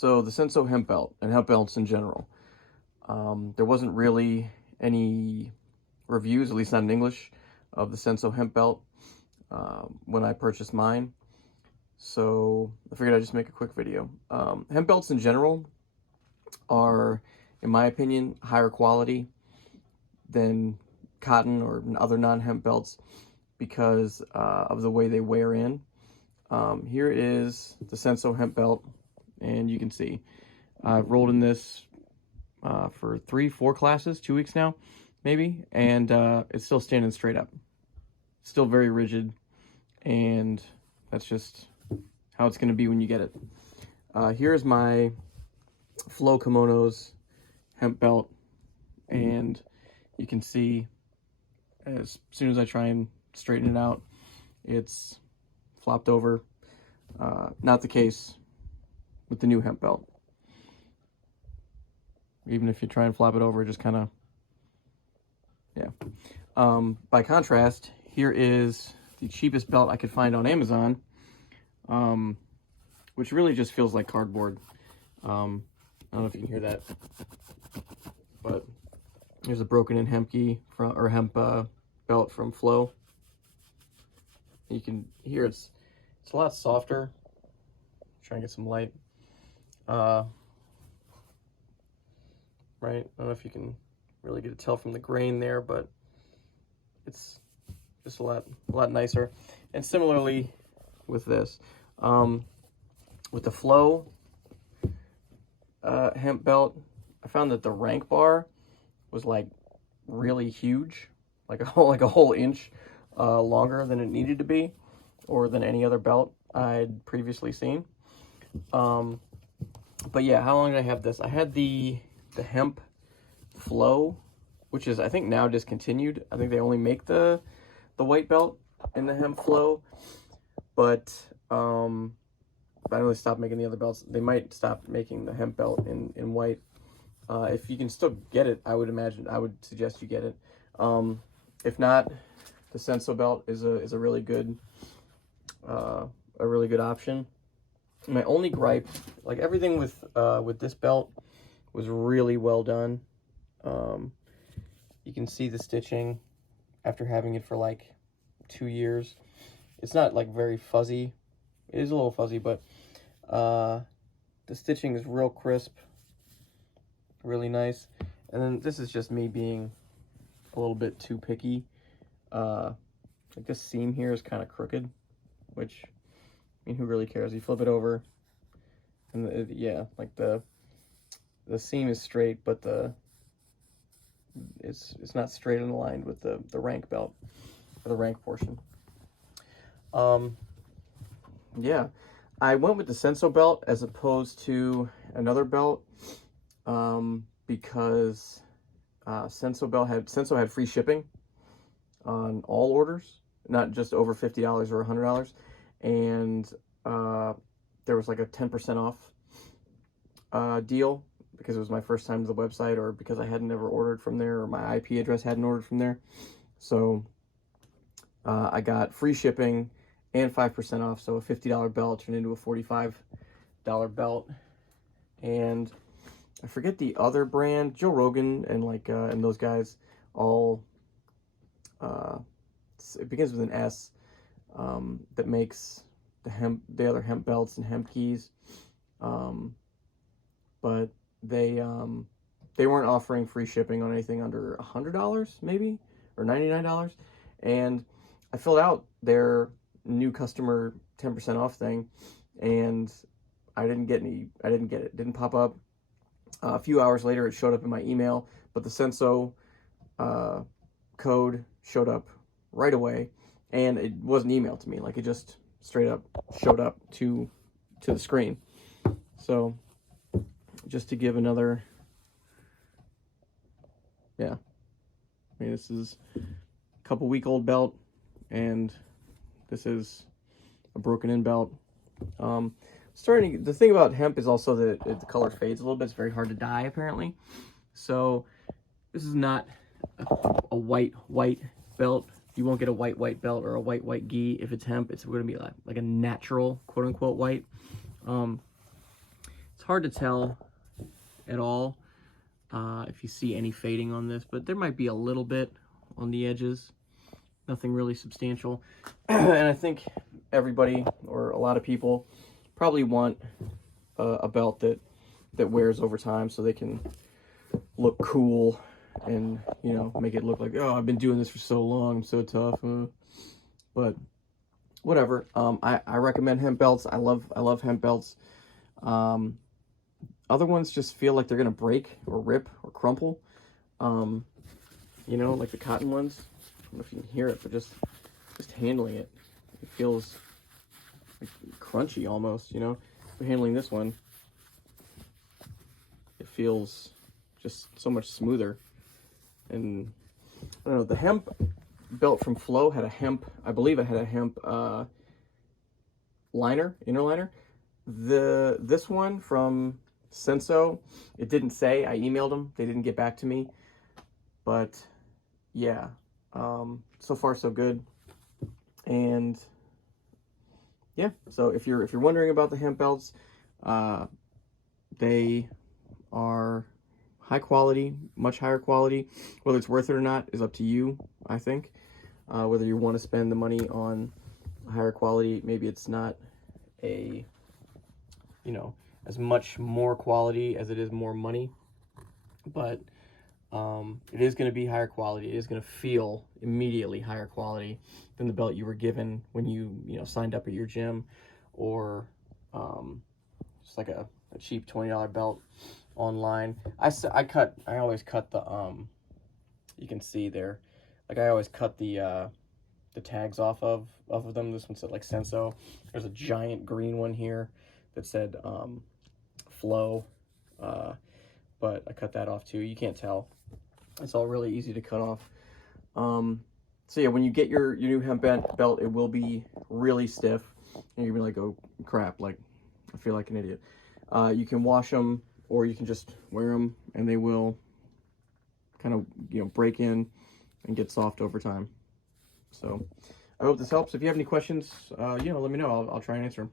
So the Senso hemp belt and hemp belts in general. There wasn't really any reviews, at least not in English, of the Senso hemp belt when I purchased mine. So I figured I'd just make a quick video. Hemp belts in general are, in my opinion, higher quality than cotton or other non-hemp belts because of the way they wear in. Here is the Senso hemp belt, and you can see I've rolled in this for 3-4 classes, 2 weeks now, maybe, and it's still standing straight up. Still very rigid, and that's just how it's going to be when you get it. Here's my Flow Kimonos hemp belt, and you can see as soon as I try and straighten it out, it's flopped over. Not the case with the new hemp belt. Even if you try and flop it over, it just kind of, yeah. By contrast, here is the cheapest belt I could find on Amazon, which really just feels like cardboard. I don't know if you can hear that, but there's a broken in hemp belt from Flow. You can hear it's a lot softer. Try and get some light. Right, I don't know if you can really get a tell from the grain there, but it's just a lot nicer. And similarly with this, with the Flow hemp belt, I found that the rank bar was like really huge, like a whole inch longer than it needed to be, or than any other belt I'd previously seen. But yeah, how long did I have this? I had the hemp Flow, which is, I think, now discontinued. I think they only make the white belt in the hemp Flow, but I know they stopped making the other belts. They might stop making the hemp belt in white. If you can still get it, I would suggest you get it. If not, the Senso belt is a really good option. My only gripe, like everything with this belt, was really well done. You can see the stitching after having it for like 2 years. It's not like very fuzzy. It is a little fuzzy, but the stitching is real crisp, really nice. And then this is just me being a little bit too picky. Like this seam here is kind of crooked, which, I mean, who really cares? You flip it over, and yeah, like the seam is straight, but it's not straight and aligned with the rank belt, or the rank portion. Yeah, I went with the Senso belt as opposed to another belt because Senso had free shipping on all orders, not just over $50 or $100, and there was like a 10% off deal because it was my first time to the website, or because I hadn't ever ordered from there, or my IP address hadn't ordered from there. So I got free shipping and 5% off, so a $50 belt turned into a $45 belt. And I forget the other brand, Joe Rogan and and those guys all, it begins with an S, that makes the other hemp belts and hemp keys, but they weren't offering free shipping on anything under $100 maybe, or $99. And I filled out their new customer 10% off thing, and I didn't get it. It didn't pop up. A few hours later, it showed up in my email, but the Senso code showed up right away, and it wasn't emailed to me. Like, it just straight up showed up to the screen. So just to give another, yeah, I mean, this is a couple-week-old belt, and this is a broken-in belt. The thing about hemp is also that the color fades a little bit. It's very hard to dye, apparently. So this is not a white belt. You won't get a white belt or a white gi if it's hemp. It's going to be like a natural, quote-unquote, white. It's hard to tell at all if you see any fading on this, but there might be a little bit on the edges. Nothing really substantial. And I think everybody, or a lot of people, probably want a belt that wears over time so they can look cool and, you know, make it look like, oh, I've been doing this for so long, I'm so tough. But whatever. I recommend hemp belts. I love hemp belts. Other ones just feel like they're gonna break or rip or crumple. You know, like the cotton ones. I don't know if you can hear it, but just handling it, it feels like crunchy almost, you know. But handling this one, it feels just so much smoother. And I don't know, the hemp belt from Flow had a hemp, I believe it had a hemp liner, inner liner. This one from Senso, it didn't say. I emailed them, they didn't get back to me, but yeah, so far so good. And yeah, so if you're wondering about the hemp belts, they are high quality, much higher quality. Whether it's worth it or not is up to you, I think. Whether you want to spend the money on a higher quality, maybe it's not a, you know, as much more quality as it is more money, but it is going to be higher quality. It is going to feel immediately higher quality than the belt you were given when you signed up at your gym, or just like a cheap $20 belt online. I always cut the you can see there, like I always cut the tags off of them. This one said like Senso. There's a giant green one here that said Flow, but I cut that off too. You can't tell. It's all really easy to cut off. So yeah, when you get your new hemp belt, it will be really stiff, and you're gonna be like, oh crap, like I feel like an idiot. You can wash them, or you can just wear them, and they will kind of break in and get soft over time. So I hope this helps. If you have any questions, let me know. I'll try and answer them.